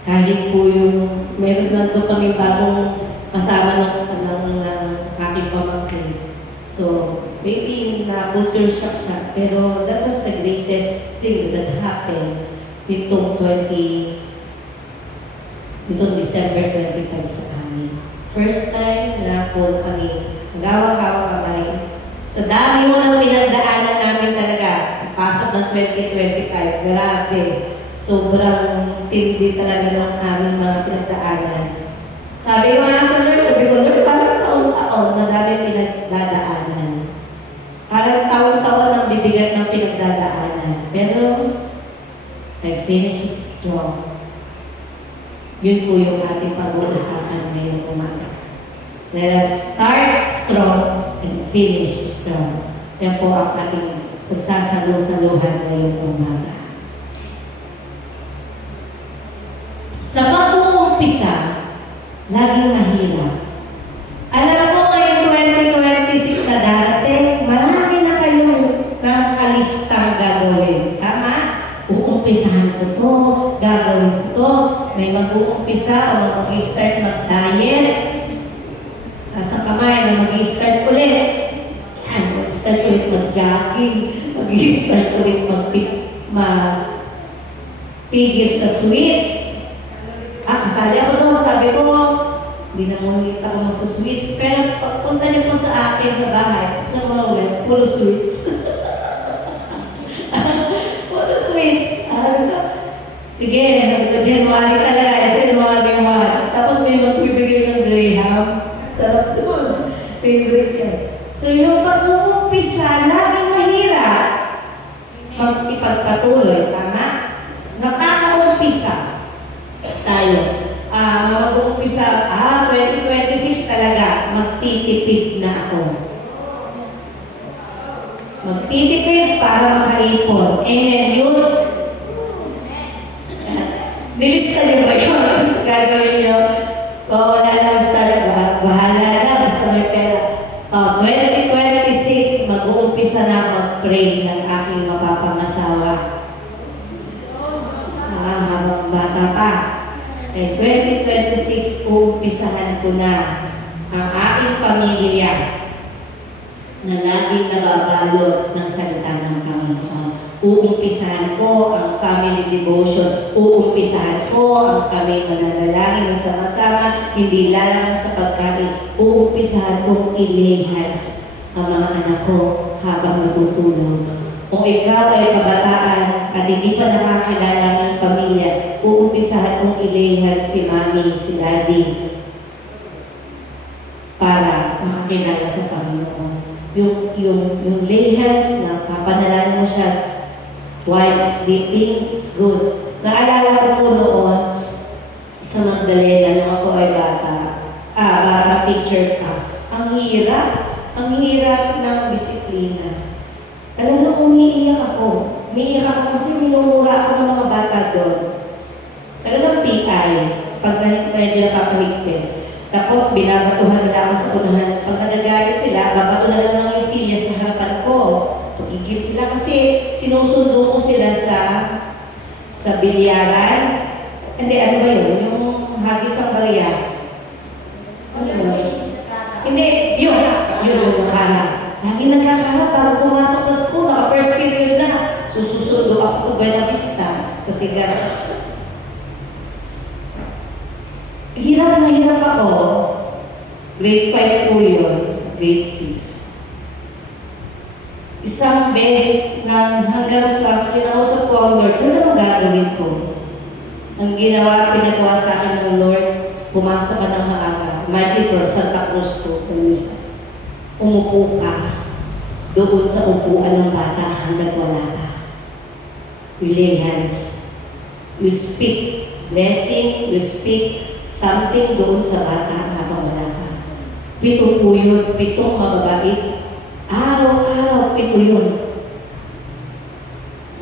Kahit po yung, meron lang doon kami bagong kasama ng aking pamangkin. So, maybe na-culture shock siya, pero that was the greatest thing that happened nitong December 25 sa amin. First time na po kami nagawa-gawa kamay. Sa dami mo ng pinagdaanan namin talaga, pasok ng 2025, grabe. Sobrang tindi talaga ng aming mga pinagdaanan. Sabi ko nga sa Lord, sabi ko, Lord, parang taon-taon, madami pinagdadaanan. Parang taon-taon ang bibigat ng pinagdadaanan. Pero, I finished it strong. Yun po yung ating pag-uusapan ngayong umaga. Let us start strong and finish strong. Yan po ang ating pagsasalo-saluhan ngayong umaga. Sa pag-uumpisa, laging mahirap. Alam ko ngayong 2026 na darating, marami na kayong nakalistang gagawin. Tama? Uumpisahan ko to, gagawin ko to. May mag-uumpisa o mag-start mag-diet. Nasa kamay na mag-start ulit. Mag-start ulit mag-jogging. Mag-start ulit mag-tigil sa sweets. Kasali ako doon, sabi ko, hindi na ngunit ako magsa-sweets. Pero pagpunta niyo po sa akin sa bahay, sa mga ulit, puro sweets. Puro sweets. Sige, January talaga, January. Tapos may magbibigay ng Graham. Sarap doon. Favorite yan. So yung pag-uumpisa, laging mahirap mag-ipagpatuloy. Tama? Nakaka-umpisa tayo. Mag-uumpisa, 2026 talaga, magtitipid na ako. Magtitipid para makaipon. Amen, yun. Nilista niyo ba yun? Gagawin niyo? Wala na start. Bahala na, basta may pera. 2026, mag-uumpisa na mag-pray ng aking mapapangasawa. Habang bata pa. 2026, uumpisahan ko na ang aking pamilya na laging nababalot ng salita ng Panginoon. Uumpisahan ko ang family devotion. Uumpisahan ko ang kami mananalangin ng sama-sama, hindi lang sa pagkain. Uumpisahan kong i-lay hands ang mga anak ko habang natutulog. Kung ikaw ay kabataan at hindi pa nakakilala ng pamilya, uumpisahan kong i-lay hands si mami, si daddy para makakilala sa Panginoon. Yung lay hands na papanalangin mo siya while sleeping, it's good. Naalala ko po noon sa Magdalena nung ako ay bata teacher pa. Ang hirap ng disiplina. Talagang umiiyak ako. Umiiyak ako kasi minumura ako ng mga bata doon. Talagang PI, pag medyo napapahigpit. Tapos binabatuhan nila ako sa unahan. Pag nagagalit sila, babato na lang yung silya sa harapan ko. Pagigil sila kasi sinusundo ko sila sa bilyaran. Hindi, ano ba yun? Yung hagis ng barya. Ano yun? Hindi, yun yung kalat. Lagi nagkakalat bago pumasok sa school, naka-first period na. Sususundo ako sa Buena Vista, sa Sigaras. Hirap na hirap ako. Grade 5 po yun, grade 6. Isang beses na hanggang sa kinausap ko ang Lord, yun ang gagawin ko. Ang pinagawa sa akin ng Lord, pumasok ka ng maaga. Imagine for Santa Cruz to, umupo ka doon sa upuan ng bata hanggang wala ka. We lay hands. You speak blessing, you speak something doon sa bata habang wala ka. 7 po yun, 7 mababait. Araw-araw, 7 yun.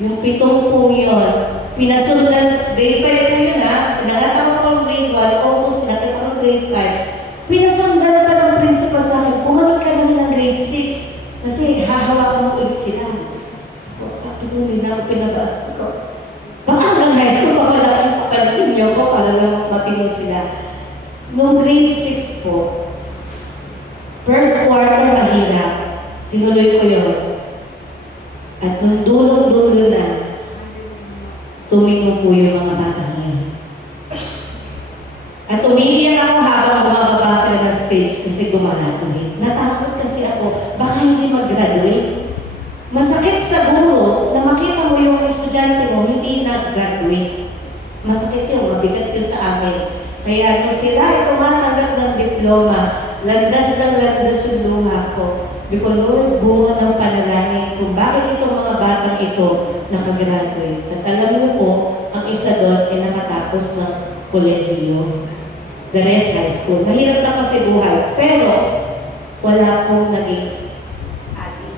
Yung 7 po yun, pinasundan sa grade 5 po yun ha. Pinangatawag ko ng grade 1, August, natin ako ng grade 5. Pinasundan pa ng principal sa akin, bumalik ka na ng grade 6 kasi hahawakan mo ulit sila. Hindi na ako pinaba. Baka hanggang high school, papalakin niyo ko para sila. Noong grade 6 po, first quarter mahirap, tinuloy ko yun. At nung dulong-dulo na, tumingo po yung mga bata ngayon. At umiiyak ako habang bumababa sila ng stage kasi gumanatuloy. Natakot kasi ako, baka hindi mag-graduate. Masakit sa guro na makita mo yung estudyante mo hindi nag-graduate. Masakit yun, mabigat yun sa amin. Kaya nung sila ay tumatanggap ng diploma, landas ng landas yung luha ko. Because Lord, bunga ng panalangin kung bakit itong mga batang ito nakagraduate. At alam niyo po, ang isa doon ay nakatapos ng kolehiyo. The rest high school. Mahirap na kasi buhay. Pero, wala pong naging adik.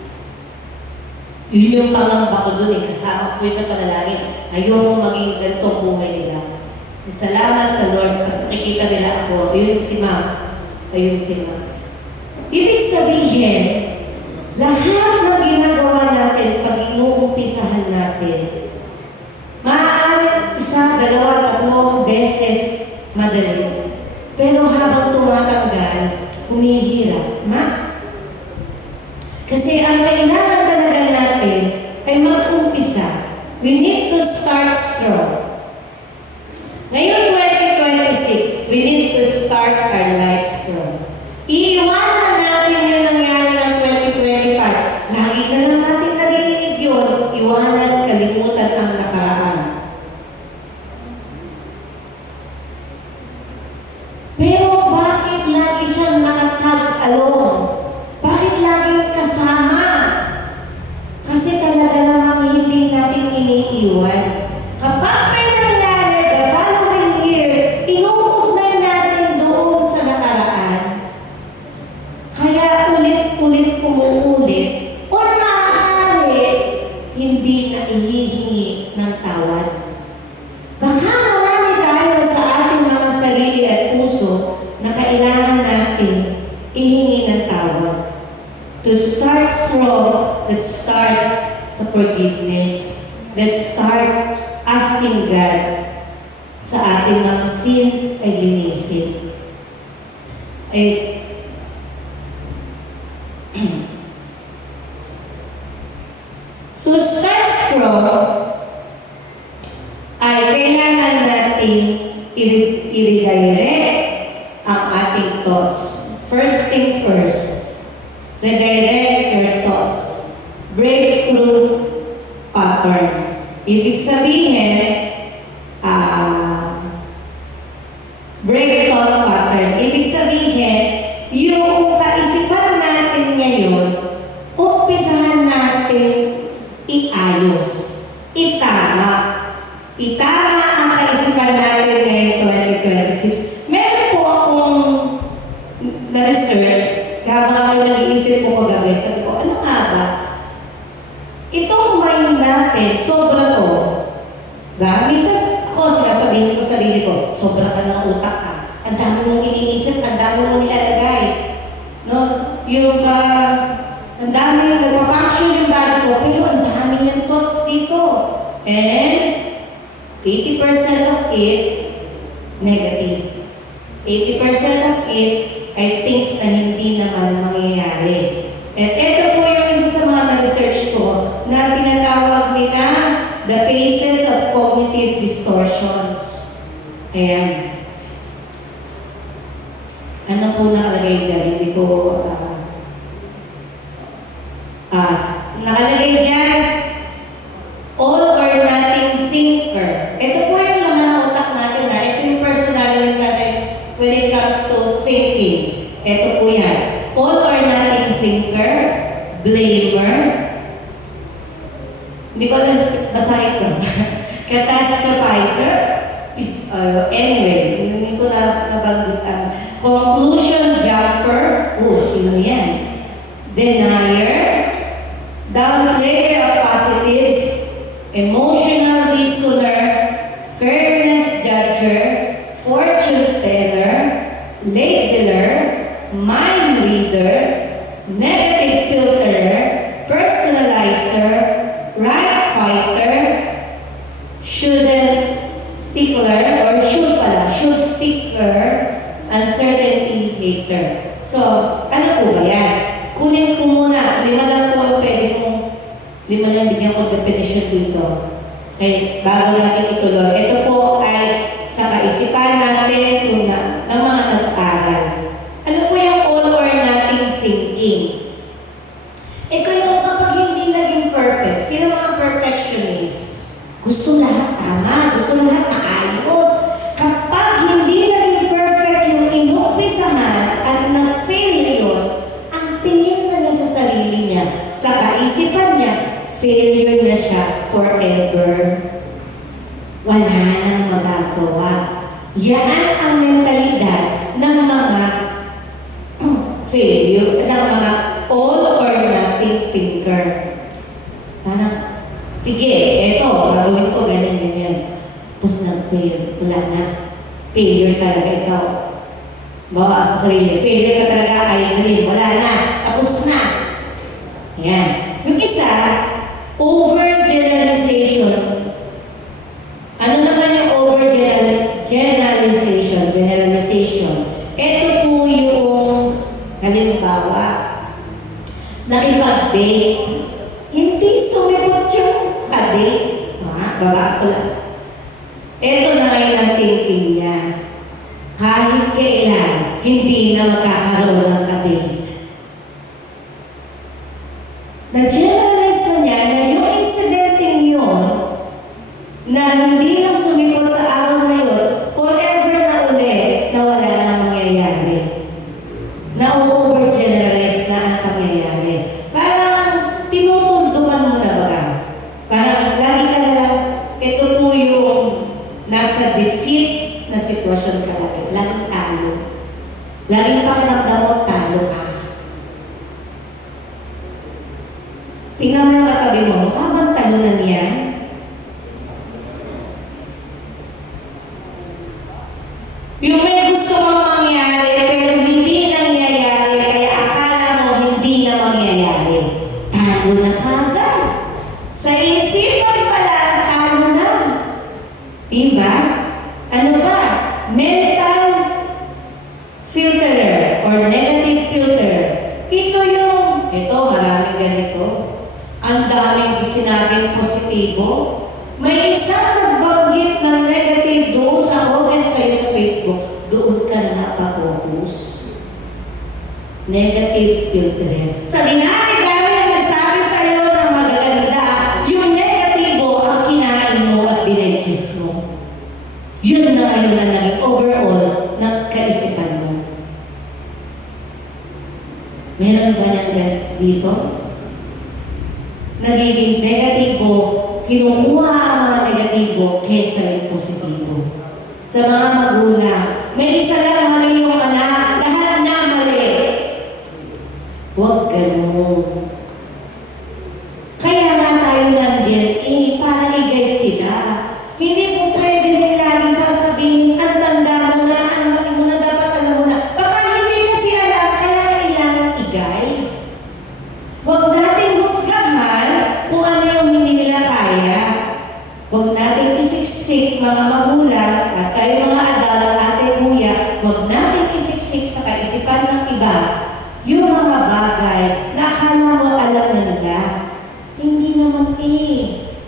Yun yung pangamba ko doon eh. Kasama ko sa panalangin. Ayokong maging ganitong buhay nila. At salamat sa Lord. Pag nakikita nila ako, ayun si Ma'am. Ayun si Ma'am. Ibig sabihin, lahat ng ginagawa natin pag inuumpisahan natin, maaaring isa, dalawa, tatlong beses madali. Pero habang tumatanggal, humihirap. Kasi ang kailangan talaga natin ay mag-umpisa. We need to start strong. Ngayon, 2026, we need to start our life strong. Iiwanan natin yung nangyari ng 2025. Lagi na lang natin narinig yun. Iwanan, kalimutan ang nakaraan. Pero bakit lagi siyang nakatag-along? Bakit lagi kasama? Kasi talaga namang hindi natin iniiwan. Kapag may nangyari the following year, inuugnay natin doon sa nakaraan. Kaya ulit-ulit umuulit, o maaari, hindi na ihihingi ng tawad. Baka marami tayo sa ating mga sarili at puso na kailangan natin ihingi ng tawad. To start strong, let's start sa forgiveness. Let's start asking God sa ating mga sin ay linisin. So start strong ay kailangan natin i-redirect ang ating thoughts. First thing first, redirect your thoughts. Breakthrough pattern. Ibig sabihin, break thought pattern. Ibig sabihin, yung kaisipan natin ngayon, umpisahan natin iayos, itama. Itama ang kaisipan natin ngayong 2026. Meron po akong na-research, habang ako nag-iisip ko kagabi, sabi ko, ano nga ba? Itong mind natin, sobra to. Ba? Minsan ako, sinasabihin ko sa sarili ko, sobra ka ng utak ka. Ang dami mong iniisip, ang dami mong nilalagay. No? Yung, ang dami yung nagpapaction yung body ko, pero ang dami niyang thoughts dito. And 80% of it, negative. 80% of it ay things na hindi naman mangyayari. At ito po yung isa sa mga na-research ko na tinatawag nila the phases of cognitive distortions. Ayan. Ano po nakalagay dyan? Hindi ko nakalagay dyan, all or nothing thinker. Ito po yung laman ng utak natin na. Ito yung personality natin when it comes to thinking. Ito po yan. All or nothing thinker, blamer, hindi ko basahin ko. Catastrophizer, anyway, hindi ko na nabanggit. Conclusion jumper, sino yan? Denier, downplayer of positives, emotional listener, fairness judger, fortune teller, labeler, mind reader, negative filterer, personalizer, right fighter, shouldn't stickler, or should stick dito. Okay, bago natin ituloy. Ito po ay sa kaisipan natin ng mga nag-aaral. Ano po yung all or nothing thinking? Ito yung kapag hindi naging perfect. Sino mga perfectionists? Gusto lahat tama, gusto lahat maayos. Kapag hindi naging perfect yung inumpisahan at nag-fail yun, ang tingin na niya sa sarili niya, sa kaisipan niya, failure na siya forever. Wala nang magagawa. Yan ang mentalidad ng mga failure, ng mga all or nothing thinker. Parang, sige, eto, gagawin ko, ganyan. Tapos nag-fail, wala na. Failure talaga ikaw. Bawa sa sarili, failure ka talaga, ay dream, wala na, tapos na. Yan. Yung isa, overgeneralization. Ano naman yung overgeneralization? Ito po yung, halimbawa, nakipag-date. Hindi sumipot yung ka-date. Baba ko lang. Ito na ngayon ang thinking niya. Kahit kailan, hindi na magkakaroon ng ka-date. Na-generalize na niya na yung incidenting yun na hindi lang sumipot sa araw na yun, forever na ulit na wala nang mangyayari. Na-over-generalize na ang pangyayari. Parang tinutuldukan mo na baga. Parang lagi ka na lang, ito po yung nasa defeat na sitwasyon ka lagi. Laging talo. Laging pakiramdam mo, talo ka. Tingnan mo yung katabi mo, mukha bang talunan niya? Yung may gusto kang mangyari, pero hindi nangyayari, kaya akala mo hindi na mangyayari. Talo na kagad. Sa isipan pala, talo na. Diba? Ano ba? Mental filterer or negative filter. Ito maraming ganito. Ang daming sinabing positibo. May isang nagbanggit ng negative doon sa comment sa'yo sa Facebook. Doon ka na pa-focus. Negative filter. Sa dinami-dami na nagsabi sa'yo ng magaganda, yung negatibo ang kinain mo at binenches mo. Yun na ngayon na naging overall ng kaisipan mo. Meron ba nang dito? Nagiging negatibo, kinukuha ang mga negatibo kesa yung positibo. Sa mga magulang, may isa lang mali yung anak, lahat na mali. Huwag ganun. Kaya nga tayo nandiyan, para i-guide sila. Hindi mo pwede rin laging sasabihin, ang tanda mo na, ang laki mo na, dapat alam mo na. Baka hindi kasi alam, kaya kailangan i-guide. Huwag natin husgahan kung ano yung hindi nila kaya. Huwag natin isiksik mga magulang at tayo mga adult, ate, kuya, huwag natin isiksik sa kaisipan ng iba yung mga bagay na akala mo alam na nila. Hindi naman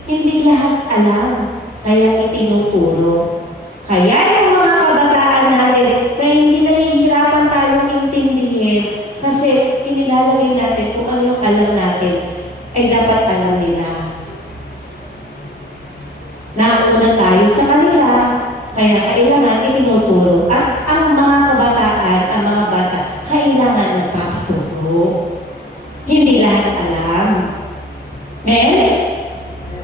hindi lahat alam, kaya itinuturo. Kaya yung mga kabataan natin na hindi nahihirapan tayong intindihin kasi inilalagay natin kung ano yung alam natin ay dapat alam nila. Nauna tayo sa kanila, kaya kailangan itinuturo. At ang mga kabataan, ang mga bata, kailangan nagpapaturo. Hindi lahat alam.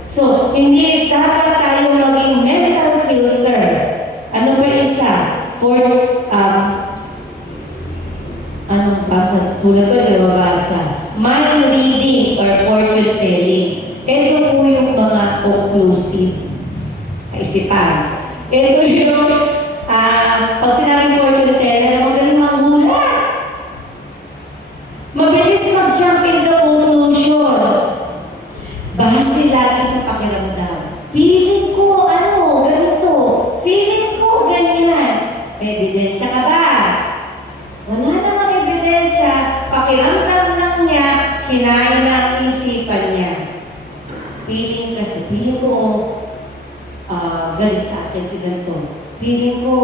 So, hindi dapat tayo maging mental filter. Ano pa isa? Anong basa? Sulat ko, nababasa. Mind reading or fortune telling. Ito po yung mga conclusive kaisipan. Ito yung, pag sinabing fortune teller, magaling manghula. Mabilis mag-jump into conclusion. Base lagi sa pakiramdam. Feeling ko, ganito. Feeling ko, ganyan. Ebidensya ka ba? Wala namang ebidensya. Pakiramdam lang niya, kinain na ang isipan niya. Feeling kasi, galit sa akin si ganito. Feeling ko,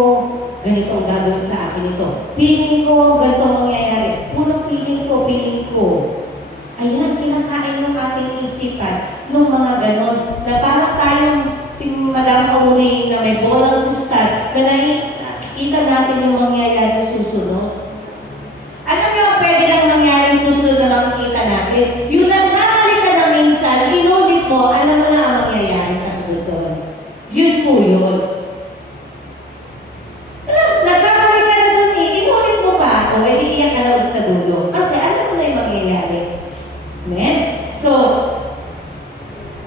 ganito ang gagawin sa akin ito. Feeling ko, ganito ang mangyayari. Puro feeling ko, feeling ko. Ayan, kinakain ng ating isipan ng mga ganon. Na para tayong si Madam Auring na may bolang gustad, na nakikita natin yung mangyayari susunod. Alam niyo, pwede lang mangyari susunod na makikita natin. Yung nagkamali ka na minsan, inulit mo, alam mo na ang mangyayari kasunod doon. Yun po yun. Nagkamali ka na doon eh, inulit mo pa, o edi iyak ka na ulit sa dulo. Kasi alam mo na yung mangyayari. Amen? So,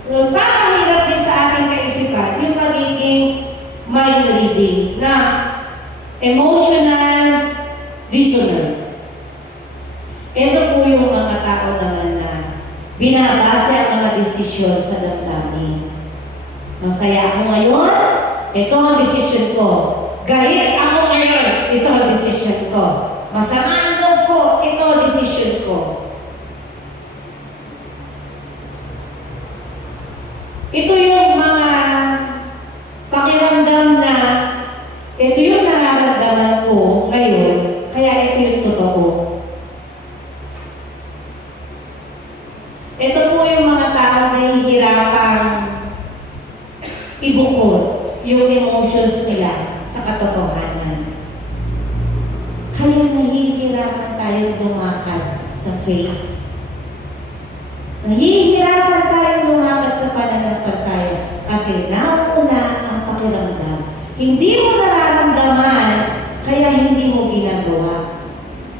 nagpapahirap din sa ating kaisipan yung pagiging mind reading na emotional listener. Ito po yung mga tao naman na binabase ang mga desisyon sa damdamin. Masaya ako ngayon, ito ang desisyon ko. Galit ako ngayon, ito ang desisyon ko. Masama ang loob ko, ito ang desisyon ko. Ito yung mga pakiramdam na ito yung nararamdaman ko ngayon, kaya ito yung totoo. Ito po yung mga taong nahihirapang ibukod yung emotions nila sa katotohanan. Kaya nahihirapan tayong lumakad sa faith. Nahihirapan tayong lumakad sa pananampalataya kasi nauna ang pakiramdam. Hindi mo nararamdaman, kaya hindi mo ginagawa.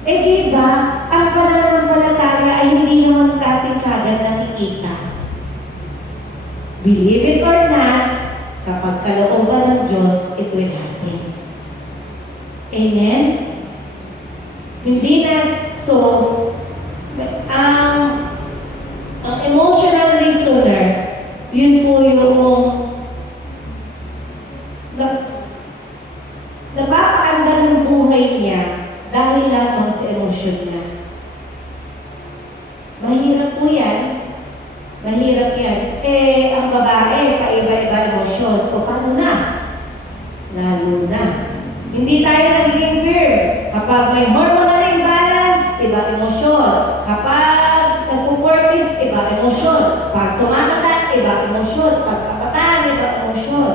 Eh di ba, ang pananampalataya ay hindi naman natin kagad nakikita. Believe it or not, kapag kalooban ng Diyos, it will happen. Amen? Hindi na, so, ang emotional listener, yun po yung napapaandar ng buhay niya dahil lamang sa emosyon niya. Mahirap po yan. Mahirap yan. Eh, ang babae, paiba-iba emosyon. O paano na? Lalo na. Hindi tayo nagiging fair. Kapag may hormonal imbalance, iba emosyon. Kapag nagpuportis, iba emosyon. Pag tumatanda, iba emosyon. Pag kabataan, iba emosyon.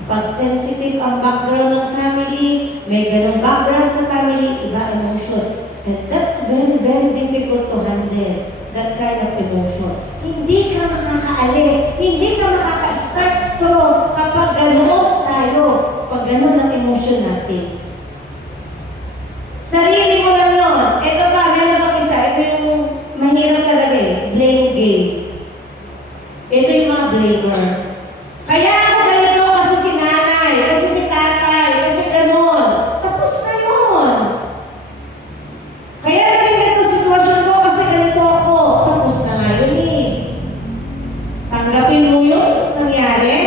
Kapag sensitive ang background ng family, may ganong background sa family, iba emosyon. And that's very, very difficult to handle, that kind of emotion. Hindi ka makakaalis, hindi ka makaka-start strong kapag ganoon tayo, pag ganoon ang emosyon natin. Sarili mo lang yun. Ito pa, meron pang isa, ito yung mahirap talaga eh, blame game. Ito yung mga blamer. Kaya ako ganito kasi si nanay, kasi si tatay, kasi ganoon. Tapos na yun. Kaya naging ganito sitwasyon ko kasi ganito ako. Tapos na nga yun eh. Tanggapin mo yun, nangyari.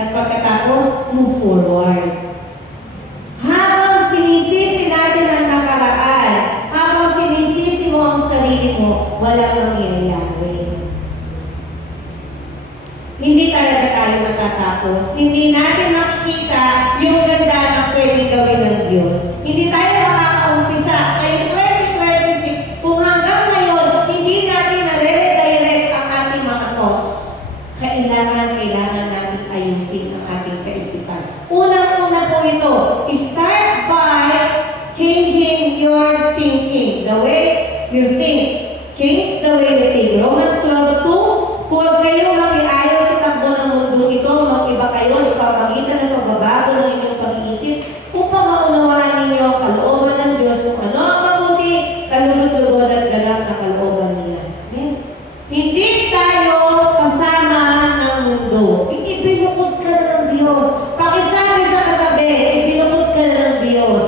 At pagkatapos, move forward. Habang sinisisi natin ang nakaraan, habang sinisisi mo ang sarili mo, walang mangyayari. Hindi talaga tayo matatapos. Hindi natin makikita yung ganda na pwedeng gawin ng Diyos. Hindi tayo makakaumpisa. Ngayon 2026, kung hanggang ngayon, hindi natin na-redirect ang ating mga thoughts, kailangan natin ayusin ang ating kaisipan. Unang-una po ito, start by changing your thinking. The way you think. Change the way you think. Romans 12:2, huwag kayong makiayaw sa takbo ng mundo ito, mag-iba kayo sa pamagitan ng pagbabago ng inyong pag-iisip upang maunawaan ninyo ang kalooban ng Diyos kung ano ang mabuti, kalugod-lugod at ganap na kalooban niya. Amen? Hindi tayo kasama ng mundo. Ibinukod ka na ng Diyos. Pakisabi sa katabi, ibinukod ka na ng Diyos.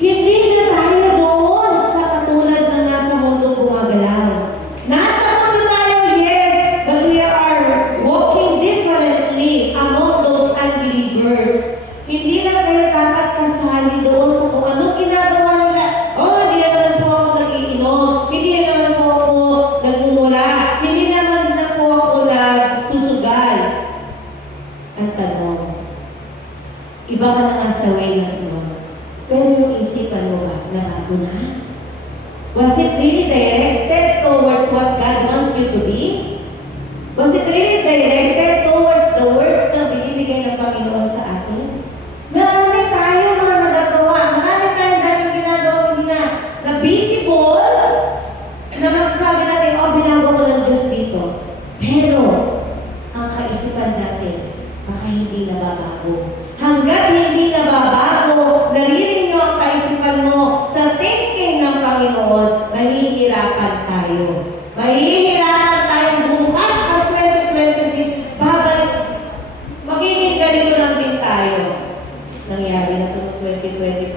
Hindi na tayo doon sa katulad na nasa mundo gumagalaw. Nasa mundo tayo, yes, but we are walking differently among Ang tanong, iba ka na nga sa way na ito, pero yung isipan mo ba, nabago na? Was it really directed towards what God wants you to be? Was it really directed towards the work na binibigay ng Panginoon sa atin? Marami tayo mga nagagawa, marami tayong dating ginagawa na visible, na magsabi natin, oh, binago ko ng Diyos dito. Pero, ang kaisipan natin, baka hindi nababago. Hanggat hindi nababago, naririnig nyo ang kaisipan mo sa thinking ng Panginoon, mahihirapan tayo. Mahihirapan tayong bukas ang 2026, babalik, magiging ganito lang din tayo. Nangyari na ito ng 2025,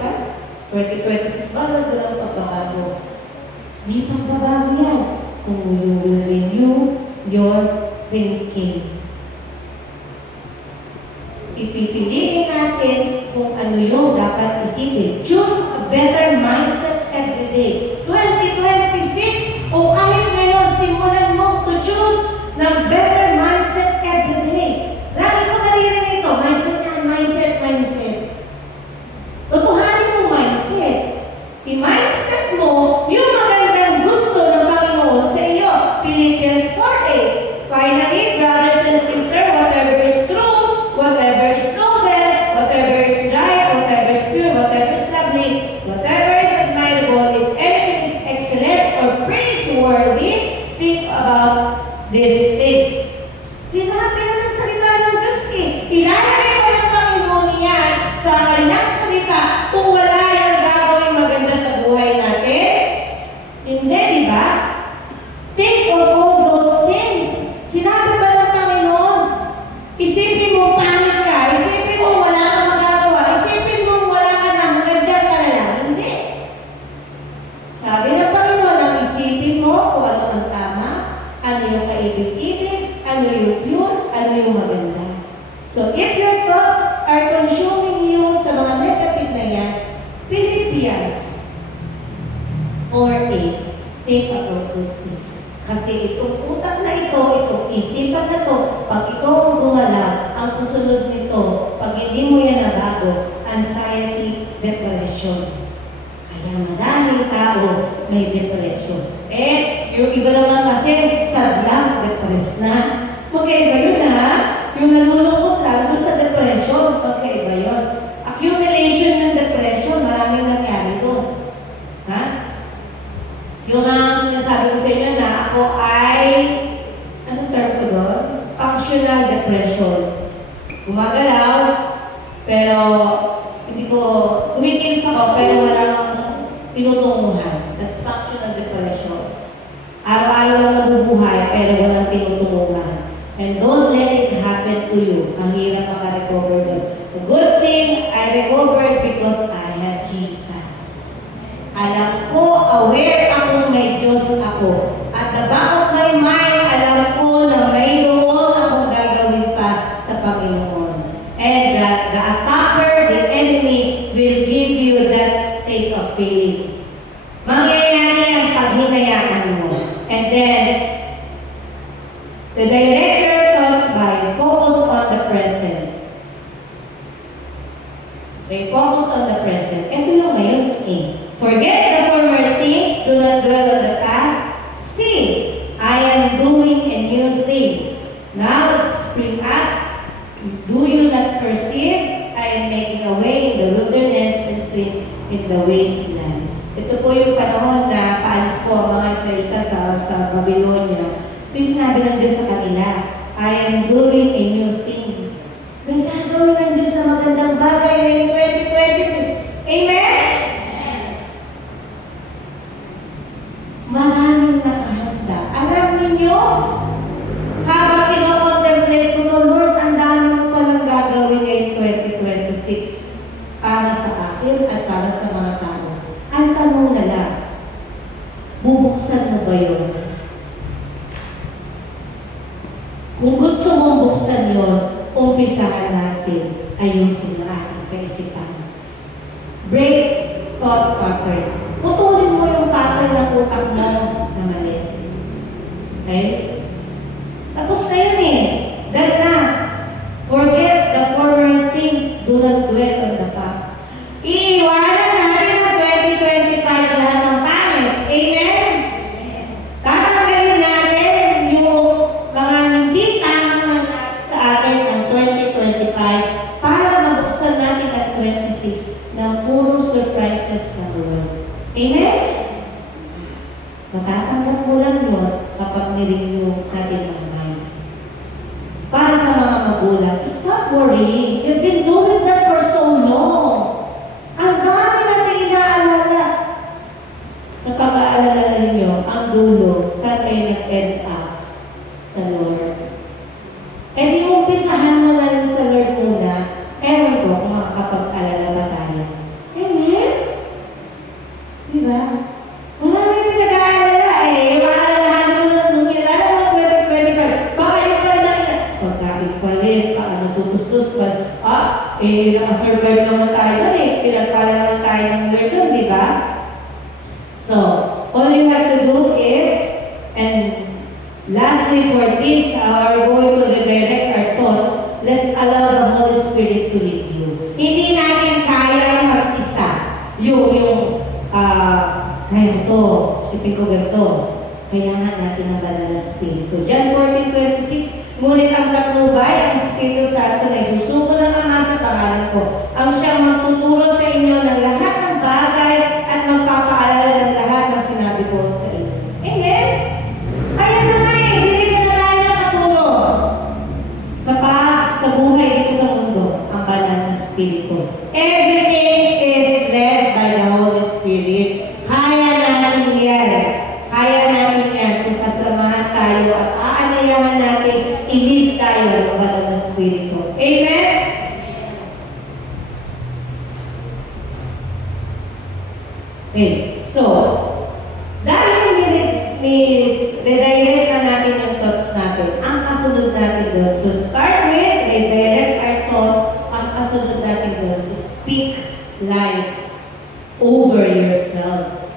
2026, babalik ko lang pagbabago. May pagbabago yan kung you will renew your thinking. Ipipiliin natin kung ano yung dapat isipin. Choose a better mindset every day. 2026 o kahit ngayon, simulan mo to choose ng better mindset every day. Lagi ko naririnig ito, mindset. Tutuhanin mo mindset. I-mindset mo yung magandang gusto ng Panginoon sa iyo. Philippians 4:8. Finally, brothers and sisters, whatever is true, whatever is noble, whatever is right, whatever is pure, whatever is lovely, whatever is admirable, if anything is excellent or praiseworthy, think about these things. Sinabi na ng salita ng Diyos eh. Ilalagay mo ng Panginoon yan sa kanyang salita kung wala yung gagawin maganda sa buhay natin. Hindi, di ba? Think of all those things. Sinabi ba ng Panginoon? Isipin mo pangit ka, isipin mo wala kang magagawa, isipin mo wala ka na, hanggang dyan ka na lang. Hindi. Sabi ng Panginoon, ang isipin mo kung ano ang tama, ano yung kaibig-ibig, ano yung pure, ano yung maganda. So, if your thoughts are consuming you sa mga negative na yan, Philippians 4:8, think about those things. Kasi itong utak na ito, itong isipan na ito, pag ito ang gumala, ang kusunod nito, pag hindi mo yan nabago, anxiety, depression. Kaya maraming tao may depression. Yung iba naman kasi, sad lang, depressed na. Magkaiba yun ha? Yung nalulungkot lang doon sa depression, magkaiba yun. Accumulation ng depression, maraming nangyari doon. Ha? Yung sinasabi ko sa inyo na ako ay, anong term ko doon? Functional depression. Gumagalaw, pero hindi ko, tumikilis ako, pero wala nang tinutunguhan. That's functional depression. Araw-araw lang nabubuhay, pero walang tinutunguhan. And don't let it happen to you. Ang hirap maka-recover doon. The good thing, I recovered because I have Jesus. Alam ko, aware akong may Diyos ako. At the back of my mind, alam ko na mayroon akong gagawin pa sa Panginoon. And the attacker, the enemy, will give you that state of feeling. Mangyayari yan pag hinayaan mo. And then, the director thoughts by focus on the present. May focus on the present. Ito yung ngayon eh. Forget the former things, do not dwell on the past. See, I am doing a new thing. Now it's spring up. Do you not perceive? I am making a way in the wilderness and stream in the wasteland. Ito po yung panahon na paalis po ang mga Israelita sa Babylonia. Ito yung sinabi ng Diyos sa kanila. I am doing a new thing. May gagawin ng Diyos na magandang bagay ngayong 2026. Amen? Maraming nakahanda. Alam ninyo, habang kino-contemplate ko, no, Lord, ang dami mo palang gagawin ngayong 2026 para sa akin at para sa mga tao. Ang tanong na lang, bubuksan mo ba yun? Kung gusto mong buksan yun, umpisahan natin, ayusin ang ating kaisipan. Break thought pattern. Putulin mo yung pattern ng utak mo na mali. Okay? Tapos na yun eh. Dahil na. Forget para mabuksan natin at 26 ng puro surprises ng Lord. Amen? Matatanggap mo lang yun kapag nirenew natin ang mind. Para sa mga magulang, stop worrying. You've been doing that for so long. Ang dami natin inaalala. Sa pag-aalala ninyo, ang dulo, saan kayo nag-end up? Sa Lord. E di umpisahan mo na rin sa Lord muna. Ewan ko kung makakapag-alala ba tayo. Amen? Diba? Marami pinag-aalala eh. Maalalahan mo na nung kilala mo, pwede pa. Baka yung pala na pagkakit palit, paano tupustos pa. Nakasurvive naman tayo doon eh. Pinagpala naman tayo ng Lord doon, di ba? So, all you have to do is, and lastly for this, we're going to redirect our thoughts. Let's allow the Holy Spirit to lead you. Hindi natin kaya mag-isa. Kaya to, sipin ko ganito. Kailangan natin ang banal na Espiritu. John 14:26, ngunit ang patnubay, ang Espiritu Santo na isusuko ng Ama sa pangalan ko, ang siyang magtuturo sa inyo ng lahat ng bagay at magpapaalala ng lahat ng sinabi ko sa inyo. Amen? Ayan na nga eh, binigyan na tayo ng katulong sa buhay dito sa mundo, ang banal na Espiritu. Everything is led by the Holy Spirit. Kaya natin yan. Kaya natin yan kung sasamahan tayo at aanayahan natin i-lead tayo ng banal na Espiritu. Amen? Okay. So, dahil redirect na natin yung thoughts natin, ang kasunod natin doon, to start with, redirect our thoughts, ang kasunod natin doon, speak life over yourself.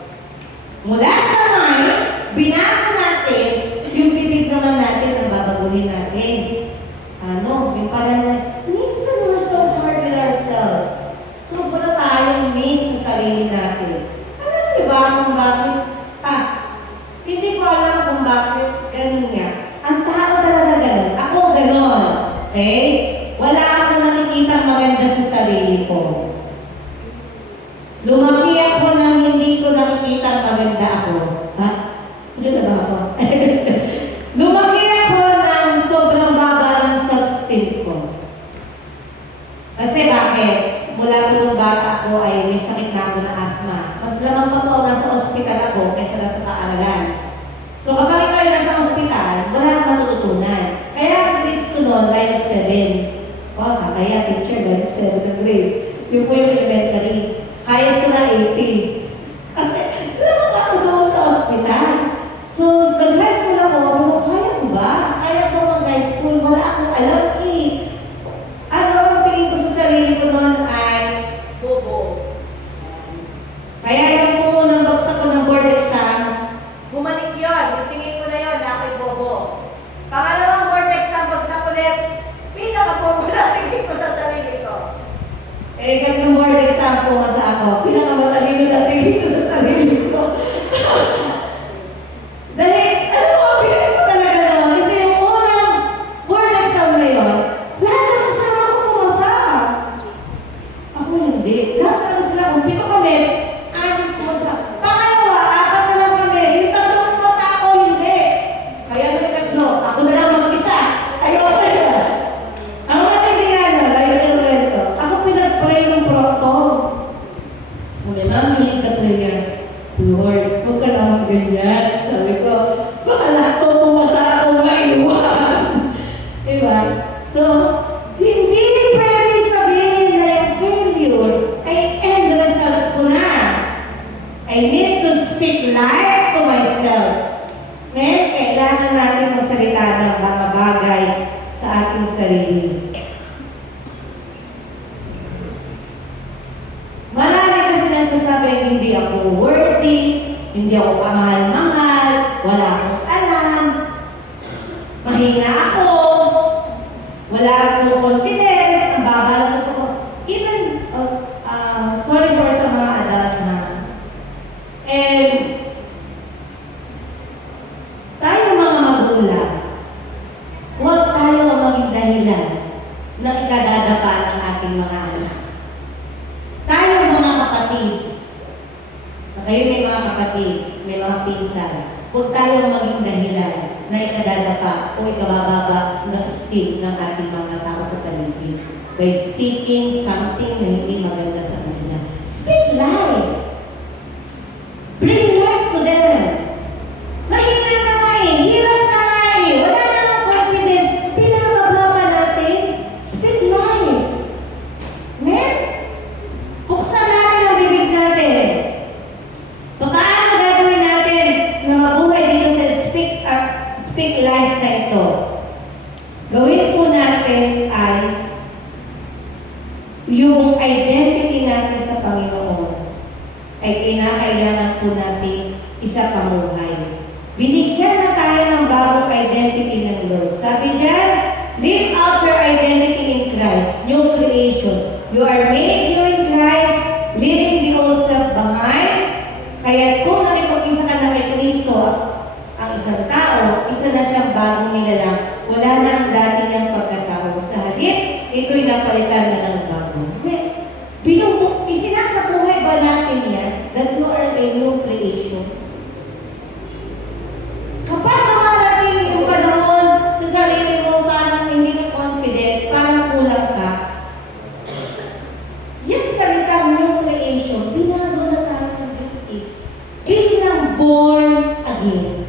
Mula sa mind, binago natin, yung bibig naman natin ang babaguhin natin. Yung parang, minsan we're so hard with ourselves. Sobra tayong mean sa sarili natin. Alam niyo ba kung bakit? Hindi ko alam kung bakit ganun nga. Ang tao talaga ganun. Ako ganun. Okay? Wala akong nakikitang maganda sa sarili ko. Lumaki ako nang hindi ko nakikitang maganda ako. Ano na ba ako? Lumaki ako nang sobrang baba ng self-esteem ko. Kasi bakit? Mula po nung bata ako ay may sakit na ako ng asthma. Mas lamang pa po nasa ospital ako kaysa nasa paaralan. So kapag ikaw ay nasa ospital, wala kang matututunan. Kaya ang grades ko noon, line of 7. Kaya teacher, line of 7 na grade. Yung po yung elementary. Highest ko na 80. Kasi lamang ako doon sa ospital. So nag-high school ako, kaya ko ba? Kaya ko mag-high school, wala akong alam eh. Ano ang tingin ko sa sarili ko noon ay bobo. Kaya yung po nang bagsak ko ng board exam, bumalik yun. Yung tingin ko na yun, ako'y bobo. Pangalawang board exam, bagsak ulit, pinaka-bobo na tingin ko sa sarili ko. Yung board exam po sa ako, pinaka-matalino na tingin ko sa sarili ko. Dahil, alam mo, pinag ko talaga naman. Kasi yung unang board exam na yun, lahat ng kasama ko pumasa. Ako hindi. Lahat ng sila, kung pito kami, anim pumasa. Pangalawa, 4 na lang kami. Yung 3 pumasa ako, hindi. Kaya may 3. Ako na lang mag-isa. Ayoko na. Ang matindihan na, layo ng rento. Ako pinag-pray ng proctor. Sabi, ma'am, hiling ka prayer. Lord, huwag ka naman ganyan. Sabi ko, baka lahat to pumasa ako maiwan. Diba? So, hindi pwede sabihin na yung failure ay end result ko na. I need to speak life to myself. Ngayon, kailangan natin magsalita ng mga bagay sa ating sarili. Marami kasi nagsasabing hindi ako worthy, hindi ako kamahal-mahal, wala akong alam, mahina ako, wala akong confidence, ang baba lang ako. Even, sorry for sa mga adult na. And, tayo mga magulang, huwag tayo ang maging dahilan na ikadadapa ng ating mga anak. Tayo mga kapatid, kayo may mga kapatid, may mga pinsan, huwag tayong maging dahilan na ikadadapa o ikabababa ng esteem ng ating mga tao sa paligid by speaking something na hindi maganda sa kanila. Speak life. Bring life to them. Mahina na nga eh, hirap na nga eh, wala na ng confidence, pinababa pa natin. Speak life. Amen? Buksan natin ang bibig natin. Paano gagawin natin na mabuhay dito sa speak life na ito? Gawin po natin ay yung identity natin sa Panginoon ay kinakailangan po natin isa pamuhay. Binigyan na tayo ng bagong identity ng Lord. Sabi diyan, live out your identity in Christ, new creation. You are made new in Christ, leaving the old self behind. Kaya kung nakipag-isa ka na kay Kristo, ang isang tao, isa na siyang bagong nilalang, wala na ang dati niyang pagkatao. Sa halip, ito'y napalitan na ng bago. Isinasabuhay ba natin yan that you are a new creation? Kapag dumarating yung panahon sa sarili mo, parang hindi ka confident, parang kulang ka, yan salitang new creation, binago na tayo ng Diyos eh. Bilang born again.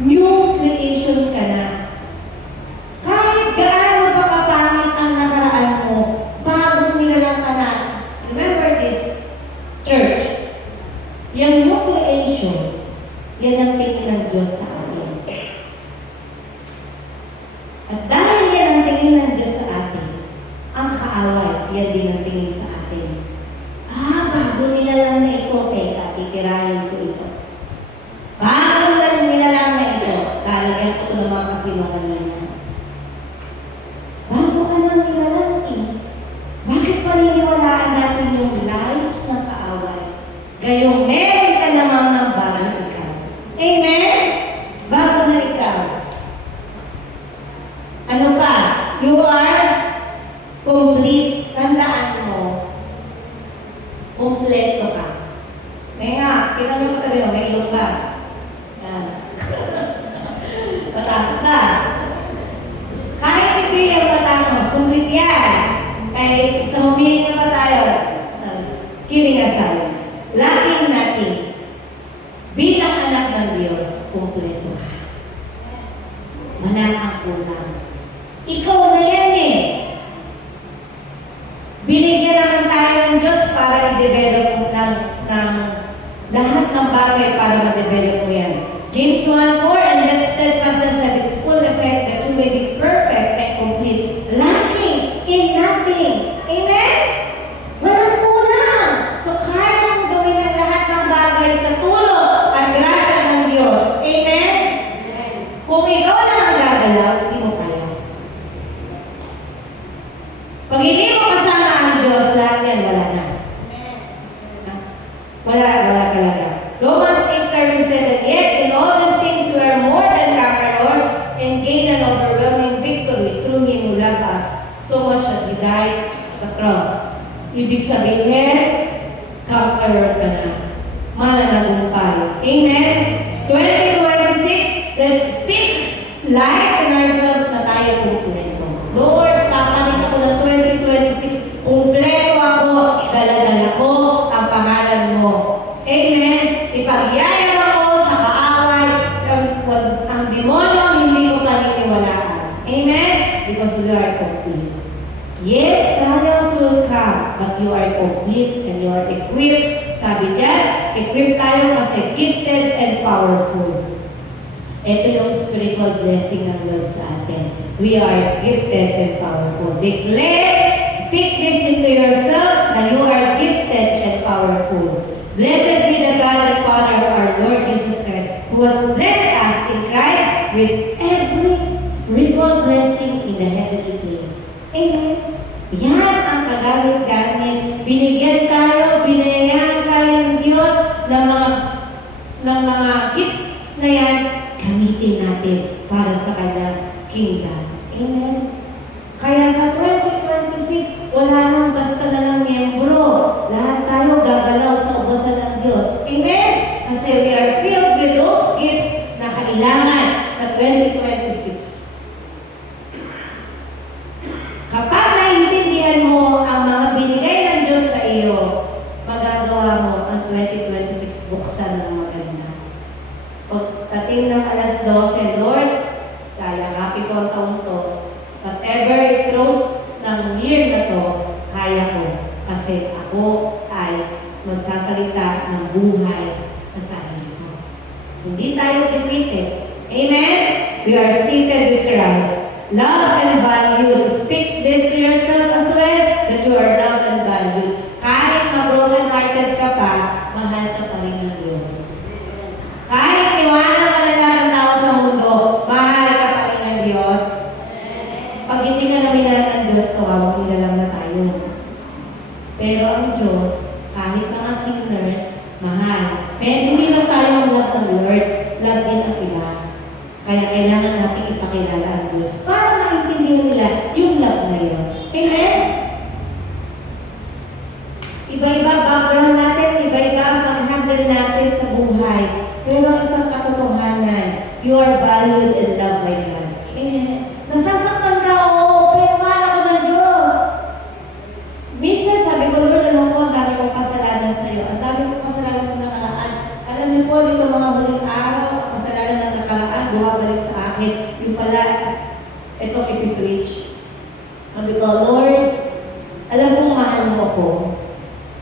New creation ka na. Kahit gaano pa kapangit ang nakaraan mo, bagong nilalang ka na. Remember this, church. Yung new creation, yan ang tingin ng Diyos sa atin. At dahil yan ang tingin ng Diyos sa atin, ang kaaway, yan din ang tingin sa atin. Bago nilalang na ito, teka, titirahin ko ito. Bago nilalang na ito, talagyan ko ito ng mga kasinungalingan. Bago ka nang nilalang eh. Bakit paniniwalaan natin yung lies ng kaaway? Gayong meron ka naman ng bagong ikaw. Amen? Bago na ikaw. Ano pa? You are complete. Tandaan mo. Kompleto ka. Kaya nga, kita mo yung katabi mo, may ilong ba? Matapos ka. Kahit hindi yung matapos, complete yan. Ay, sa humili na ba tayo? Kidding aside. Lacking nothing. Bilang anak ng Diyos, kumpleto ka. Wala kang kulang. Ikaw na yan eh. Binigyan naman tayo ng Diyos para i-develop ng lahat ng bagay para ma-develop mo yan. James 1:4, and that steadfastness have its full effect that you may be perfect and complete, lacking in nothing. Amen? Walang kulang. So, kaya mong gawin ang lahat ng bagay sa tulong at grasya ng Diyos. Amen? Kung ikaw lang ang gagalaw, hindi mo kaya. Pag hindi mo kasama ang Diyos, lahat yan, wala na. Wala talaga. Romans 8:37, and yet in all these things we are more than conquerors and gain an overwhelming victory through Him who loved us so much that He died on the cross. Ibig sabihin, conqueror ka na. Mananagumpay. Amen? 2026, let's speak life in ourselves na tayo kumpleto. Lord, kapalit ako ng 2026, kumpleto ako, dala-dala ko ang pangalan mo. Amen? Ipagyayag ako sa kaaway, ang demonyo hindi ko paniniwalaan. Amen? Because we are complete. Yes, trials will come, but you are complete and you are equipped. Sabi dyan, equipped tayo kasi gifted and powerful. Ito yung spiritual blessing ng Lord sa atin. We are gifted and powerful. Declare, speak this into yourself that you are gifted and powerful. Blessed be the God and Father of our Lord Jesus Christ, who has blessed us in Christ with every spiritual blessing in the heavenly place. Amen. Yan ang kagamit-gamit. Binigyan tayo, binayagan tayo ng Diyos ng mga gifts na yan, gamitin natin para sa kanyang kingdom. Amen. Kaya basta na ng miyembro. Lahat tayo gagalaw sa ubasan ng Diyos. Amen? Kasi we are filled with those gifts na kailangan sa 2026. Kapag naintindihan mo ang mga binigay ng Diyos sa iyo, magagawa mo ang 2026 buksan ng maganda. Pagdating ng alas 12, Lord, kaya-happy ko ang taon to. Whatever it throws ng year na to, kaya ko. Kasi ako ay magsasalita ng buhay sa sarili ko. Hindi tayo defeated. Amen? We are seated with Christ. Love and valued. Speak this to yourself as well, that you are loved and valued. Kahit na-broken-hearted ka pa, mahal ka pa rin ng Diyos. Kahit iwanan ka na lahat ng tao sa mundo, mahal ka pa rin ng Diyos. Pag hindi ka na minahal ng Diyos, kawawang nilalang na tayo. Pero ang Diyos, kahit mga sinners, mahal. Pero hindi lang tayo ang love ng Lord, love din ang iba. Kaya kailangan natin ipakilala ang Diyos para maintindihan nila yung love na yun. Amen? Iba-iba background natin, iba-iba ang pag-handle natin sa buhay. Pero ang isang katotohanan, you are valued and loved by God. Amen? Nasasaktan ka, oo, pero mahal ako ng Diyos. Minsan sabi ko, Lord, alam ko, ang dami kong kasalanan sa iyo. Ang dami kong kasalanan na nakaraan. Alam niyo po, dito mga huling araw, ang kasalanan na nakaraan, bumabalik sa akin. Yung pala, ito ipipreach. Sabi ko, Lord, alam kong mahal mo ako.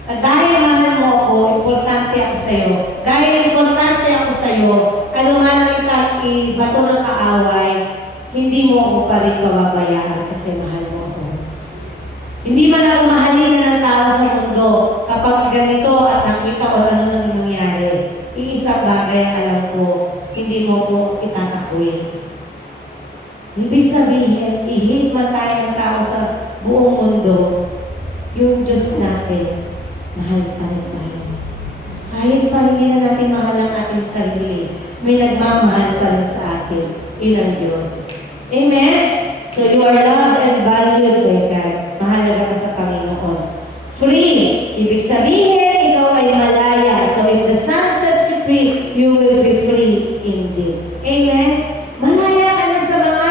At dahil mahal mo ako, importante ako sa iyo. Dahil importante ako sa iyo, ano nga nang ibato ng kaaway, hindi mo ako pa rin pababayaan kasi mahal mo ako. Hindi man ako mahalin ng tao sa mundo kapag ganito at nakita ko ano nang nangyari. Iisang bagay alam ko, hindi mo ko itatakwin. Ibig sabihin, ihit man tayo ng tao sa buong mundo, yung Diyos natin, mahal pa rin tayo. Kahit pa hindi na natin mahal ang ating sarili, may nagmamahal pa rin sa atin, ilang Diyos. Amen? So you are loved and valued by God. Mahalaga ka sa Panginoon. Free. Ibig sabihin, ikaw ay malaya. So if the Son sets you free, you will be free indeed. Amen? Malaya ka na sa mga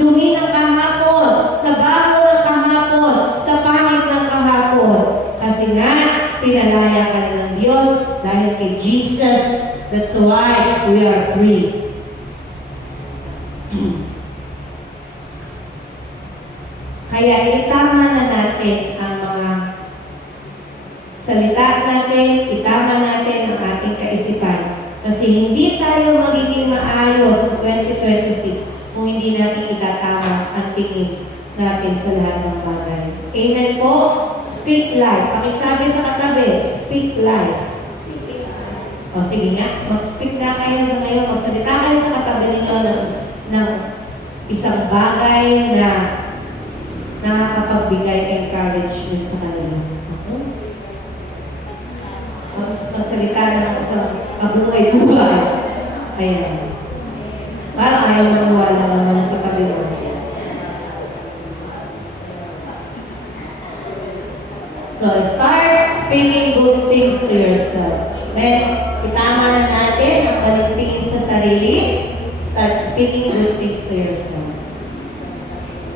dumi ng kahapon, sa baho ng kahapon, sa pangit ng kahapon. Kasi nga, pinalaya ka na ng Diyos dahil kay Jesus. That's why we are free. Kaya itama na natin ang mga salita natin, itama natin ang ating kaisipan. Kasi hindi tayo magiging maayos sa 2026 kung hindi natin itatama ang tingin natin sa lahat ng bagay. Amen po? Speak life. Pakisabi sa katabi, speak life. O sige nga, mag-speak na kayo ngayon. Magsalita kayo sa katabi nito ng isang bagay na nakakapagbigay encouragement sa kanila. Okay? Magsalita ng isang kabuhay-buhay. Ayan. Parang ayaw maniwala naman ng katabi mo. So, start speaking good things to yourself. Then, itama na natin ang paligtingin sa sarili. Start speaking good things to yourself.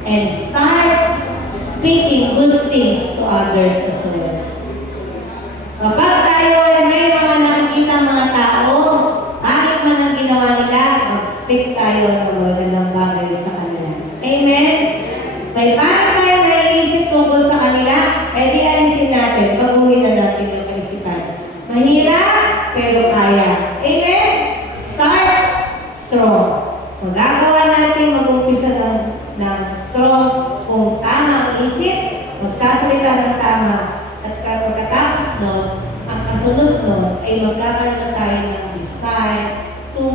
And start speaking good things to others as well. Kapag tayo ay may mga nakikita mga tao, kahit man ang ginawa nila, mag-speak tayo ng magandang bagay sa kanila. Amen? May parang tayo naiisip tungkol sa kanila, di alisin natin, baguhin na natin yung kaisipan. Mahirap, pero kaya. Amen? Start strong. Magagawa natin mag-umpisa ng strong kung tama ang isip, magsasalita ng tama, at pagkatapos nun, ang kasunod nun ay magkakaroon na tayo ng desire to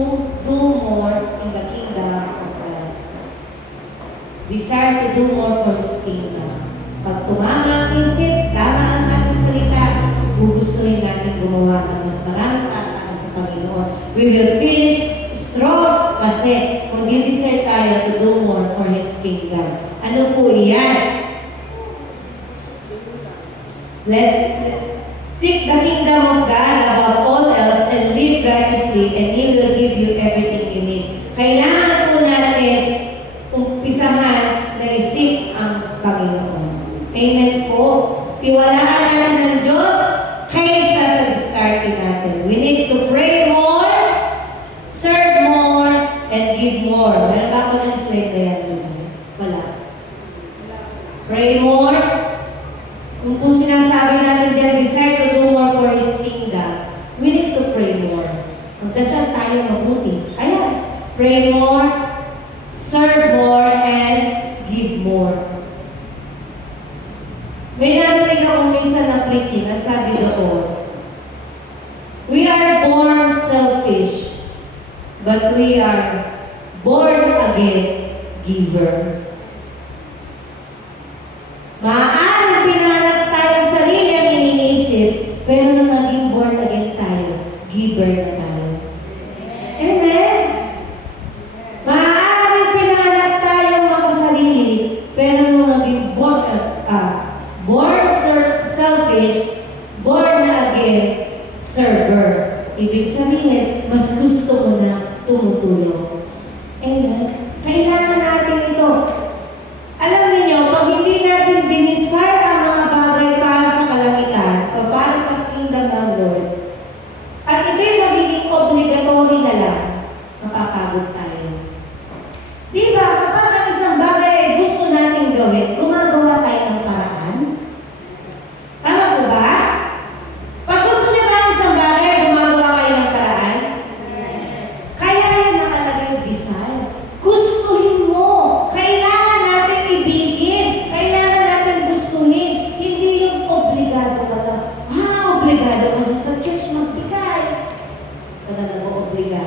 do more in the kingdom of God. Desire to do more for His kingdom. Pag tumama ang isip, tama ang ating salita, gugustuhin natin gumawa ng mas maraming para sa Panginoon. We will finish strong kasi mag-desire tayo to do more for His kingdom. Ano po iyan? Let's seek the kingdom of God above all else and live righteously, and He will give you everything you need. Kailangan po natin umpisahan na isip ang Panginoon. Amen po. Tiwalaan natin ng Diyos kaysa sa discarding natin. We need to pray more, serve more, and give more. Meron ba ako ng slide na yan doon? Wala. Pray more. Kung sinasabi natin dyan, desire to do more for His kingdom, we need to pray more. Magdasal tayo mabuti. Ayan. Pray more, serve more, and give more. May narinig akong minsan na preaching, ang sabi doon, we are born selfish, but we are born again giver. Maaaring pinanganak tayo sa sarili ang iniisip, pero nung naging born again tayo, giver na tayo. Amen? Maaaring pinanganak tayo makasarili, pero nung naging born selfish, born na again server. Ibig sabihin, mas gusto mo na tumutulong. Amen? Kailangan natin ito. Alam niyo, pag hindi natin dinisar ang mga bagay para sa kalangitan o para sa kingdom ng Lord, at ito'y magiging obligatory na lang, mapapagod tayo. Di ba, kapag ang isang bagay ay gusto natin gawin, gumagawa tayo ng paraan? Tama po ba? Pag gusto niyo ba ang isang bagay, gumagawa kayo ng paraan? Kaya yan nakalagay yung desire. Gustuhin mo. Kailangan natin ibigin. Kailangan natin gustuhin. Hindi yung obligado ka lang. Obligado ka sa church magbigay. Wala nag-oobliga.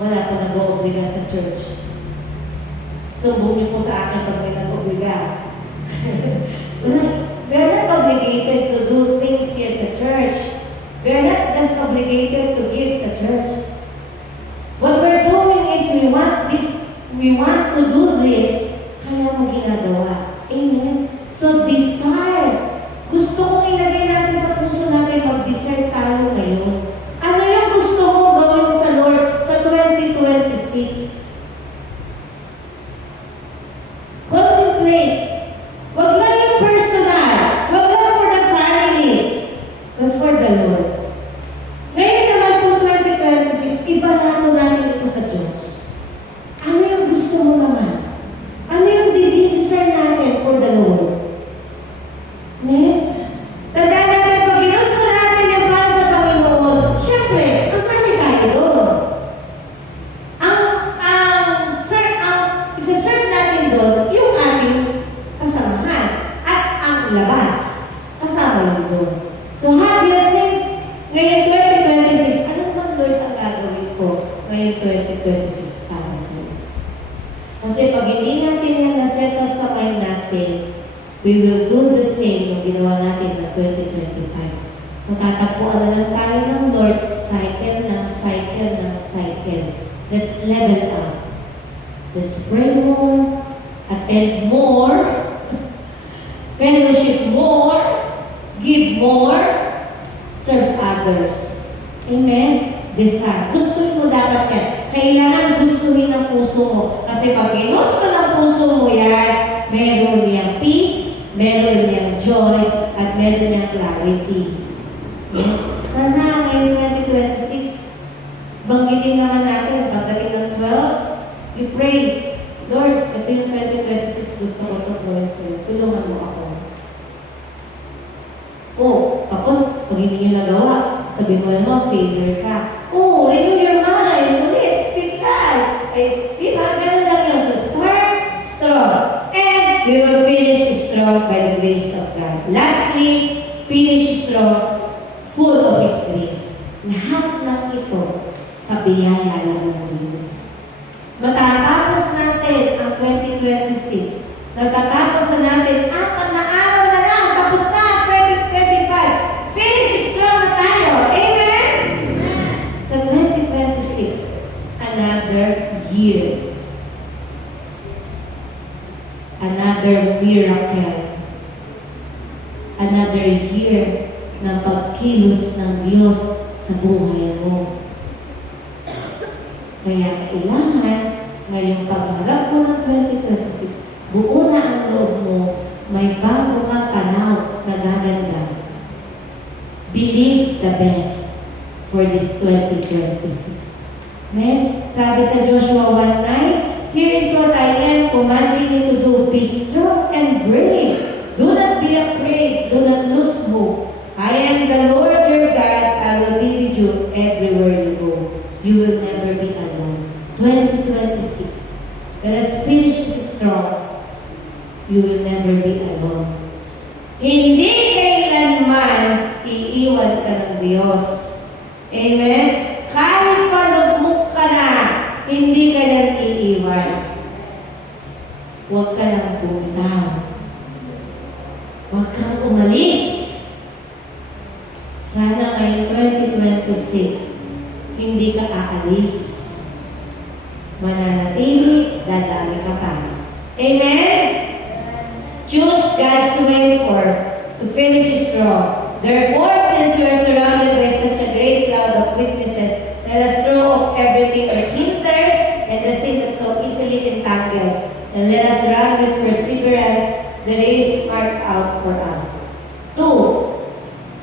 Wala pa nag-oobliga sa church. Sumbong niyo po sa akin pag may nag-oobliga. We're not obligated to do things here sa church. We're not just obligated to give sa church. What we're doing is we want to do this, kaya mo ginagawa. Amen? So, desire. Gusto kong ilagay natin sa puso natin, mag-desire tayo ngayon. Ano yung gusto mong gawin sa Lord sa 2026? Contemplate. Wag lang yung personal. Wag lang for the family. But for the Lord. Ngayon naman po 2026, ibalado natin ito sa Diyos. Ano yung gusto mo naman? Ano yung desire natin for the Lord? Amen? Tandaan natin, pag ginusto natin yung para sa Panginoon, syempre, kasali tayo doon. Isa-serve natin doon yung ating kasamahan at ang labas. Kasama yun doon. So, how do you think ngayon 2026, ano naman Lord ang gagawin ko ngayon 2026 para sa iyo? Kasi pag hindi natin yan nasettle sa mind natin, we will do the same yung ginawa natin na 2025. Matatagpuan na lang tayo ng Lord, cycle ng cycle ng cycle. Let's level up. Let's pray more, attend more, fellowship more, give more, serve others. Amen? Desire. Gustuhin mo dapat yan. Kailangan gustuhin ng puso mo. Kasi pag ginusto ng puso mo yan, meron niyang peace, meron niyang joy, at meron niyang clarity. Okay? Sana ngayon 2026, banggitin naman natin, pagdating ng 12, you pray, Lord, ito yung 2026, gusto ko ito gawin sa'yo. Tulungan mo ako. Tapos, pag hindi nyo nagawa, sabihin mo naman, failure ka. Renew your mind. Ulit, speak life. Di ba? Ganun lang yun. So, start strong. And we will finish strong by the grace of God. Lastly, finish strong, full of His grace. Lahat ng ito sa biyaya lang ng Diyos. Matatapos natin ang 2026. Natatapos na natin 4 na araw na lang. Tapos na ang 2025. Finish strong na tayo. Amen? Sa 2026, another year. Another miracle. another year ng pagkilos ng Diyos sa buhay mo. Kaya kailangan ngayong pagharap mo ng 2026, buo na ang loob mo, may bago kang panahon na gaganda. Believe the best for this 2026. Amen? Sabi sa Joshua 1:9, here is what I am commanding you to do. Be strong and brave. Do not be afraid. Do not lose hope. I am the Lord your God. I will be with you everywhere you go. You will never be alone. 2026. Let us finish it strong. You will never be alone. Hindi kailanman iiwan ka ng Diyos. Amen? Kahit palugmok ka na, hindi ka nang iiwan. Huwag ka lang bumitaw. Huwag kang umalis. Sana ngayong 2026, hindi ka aalis. Mananatili, dadami ka pa. Amen? Choose God's way to finish strong. Therefore, since we are surrounded by such a great cloud of witnesses, let us throw off everything that hinders and the sin that so easily entangles, and let us run with perseverance the race marked out for us. 2.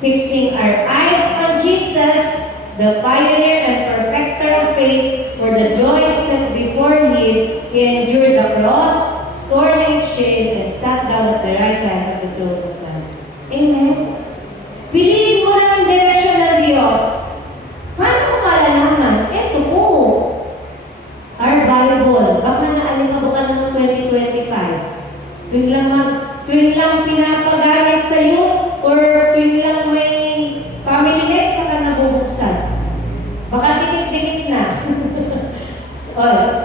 Fixing our eyes on Jesus, the pioneer and perfecter of faith, for the joy set before Him, He endured the cross, scorning its shame, and sat down at the right hand of the throne of God. Amen? Piliin mo lang ang direksyon ng Diyos. Paano mo malalaman? Ito po. Our Bible. Baka naalikabukan ng 2025. Tuwing lang pinapagamit sa iyo, or tuwing lang may family net, saka nabubuksan. Baka dikit-dikit na. O,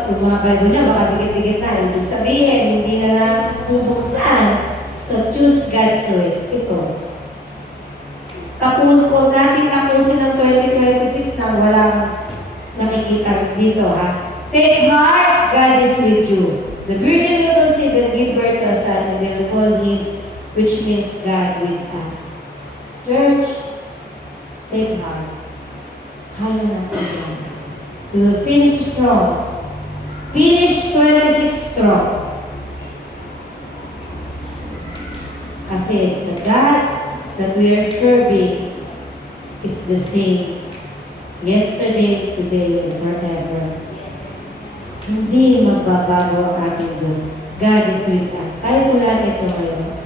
yung mga Bible niya, baka dikit-dikit na. Ibig sabihin, hindi na lang bubuksan. So, choose God's way. Ito. Kung natin tapusin ng 2026 na walang nakikita dito, ha? Take heart, God is with you. The virgin will conceive and give birth to a son, and they will call him, which means God with us. Church, take heart. Kaya natin yan. We will finish strong. Finish 26 strong. Kasi the God that we are serving is the same yesterday, today, and forever. Hindi magbabago ang ating Diyos. God is with us. Tayo mula ito ngayon.